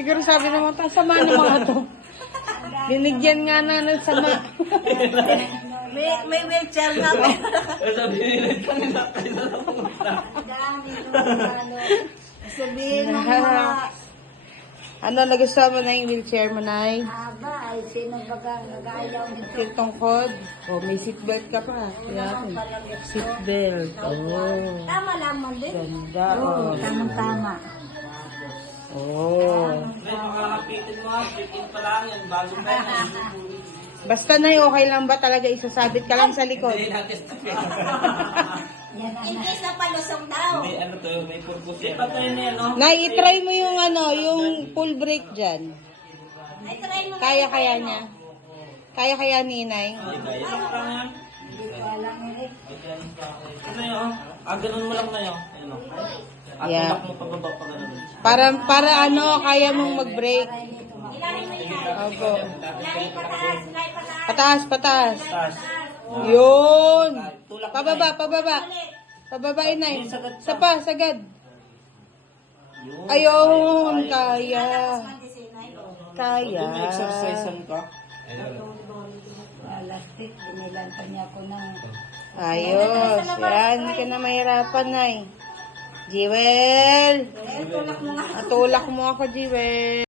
Siguro sabi naman, sama ng mga to. Binigyan nga na ng sama. May wheelchair nga ba? Sabi nila, kanina lang pumunta. Sabihin mo mga Ano, nagustuhan mo na yung wheelchair mo, Nay? aba, ay sino baga nag-ayaw nito. Yung tungkod. Oh, may seatbelt ka pa. Yan. Seatbelt. Oh. Tama lang man din. Ganda. Oo, Oh. tamang-tama. Oh. May makakapitin mo nga, pitin pa lang yan, bago pa yan. Basta, Nay, okay lang ba talaga isasabit ka lang sa likod? Hindi natin In case na palusong daw. May ano to, may purpose yan. Patay na yan, no? Nay, itry mo yung ano, yung full brake dyan. Ay, try mo. Kaya niya. Kaya ni Nay. Hindi kaya lang lang yan. Hindi ko alam eh. Ano yun? Ganun mo lang na yun. Ayun, oh. At Yeah. tulak mo pababa pa ganun. Para ano, kaya mong mag-brake. Ilalim mo yan. Opo. Ilalim pataas, ilalim pataas. Pataas, pataas. Taas. Yun. Tulak mo Pababa, na pababa. Pababa, Inay. Sagad Sa pa, sagad. yun. Ayun, kaya. Kung Kaya. may exercisean ka, Lastik, binilan pa niya ako ng... Ayos. Yan, hindi ka na mahirapan, Nay. Jewel. Tulak mo nga. Atulak mo ako, Jewel.